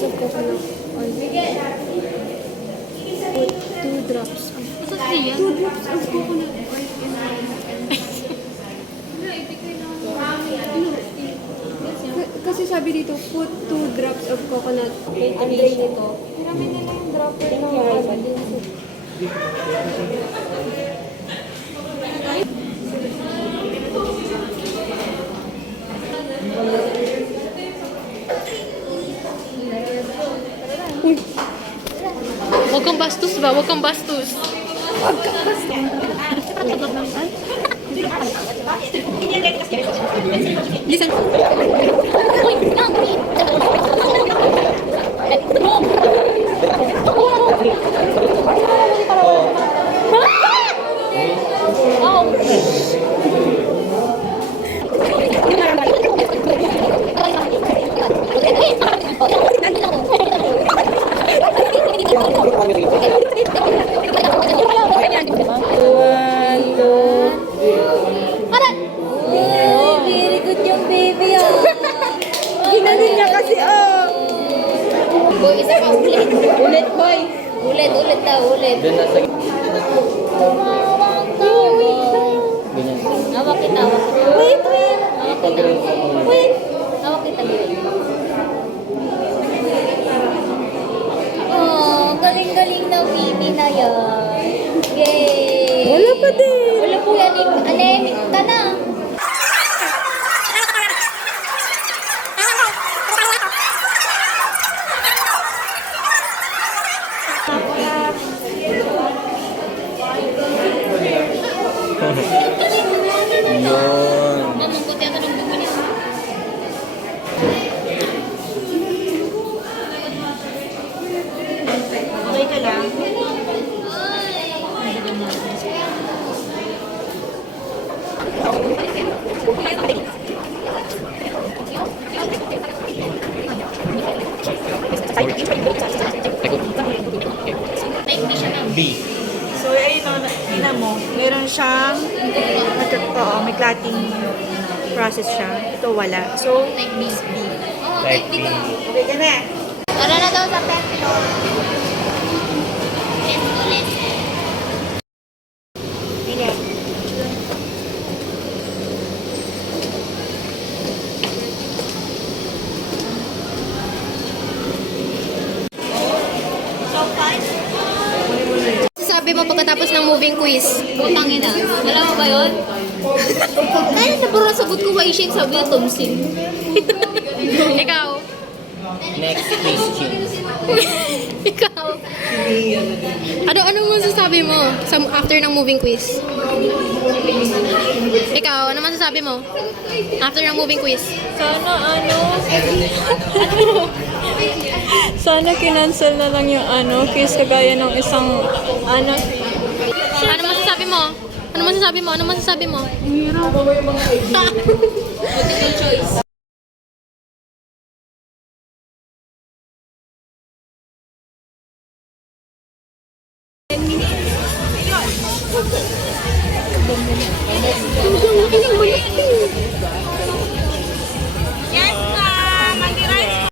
drops of coconut oil. Put 2 drops. Ito siya? 2 drops of coconut oil in kasi sabi dito, put 2 drops of coconut and drain ito. Hiramin nila yung dropper ng Huwag kang bastos ba? Huwag kang bastos. Listen. Uy, lang. Very good yung baby, oh. Ginanin niya kasi, oh. Boy, isa pa ulit. Ulit, boy. Ulit daw, ulit. Hawak kita. Wait. Wait. Hawak kita, baby. Oh, galing-galing na baby na yan. Yay! Wala pa din. Wala po yan. Anemic ka na. Mamang puti ako ng buko niya. Okay ka lang? Type B siya na. So, ayun o, tingnan mo. Meron siyang, may clotting process siya. Ito wala. So, Type B. B. Oh, type B ka. Okay ka na. Tara na daw sa pepino. Let's go. Tingnan. Sabi mo pagkatapos ng moving quiz. Putang ina. Alam mo ba yun? Kaya nabura sagot ko Waishin, sabi niya Tomsin. Ikaw. Next question. Ikaw. Ano masasabi mo after ng moving quiz? Ikaw, ano masasabi mo after ng moving quiz? Sana kinancel na lang yung case kagaya ng isang Ano masasabi mo? Ano masasabi mo? Multiple choice.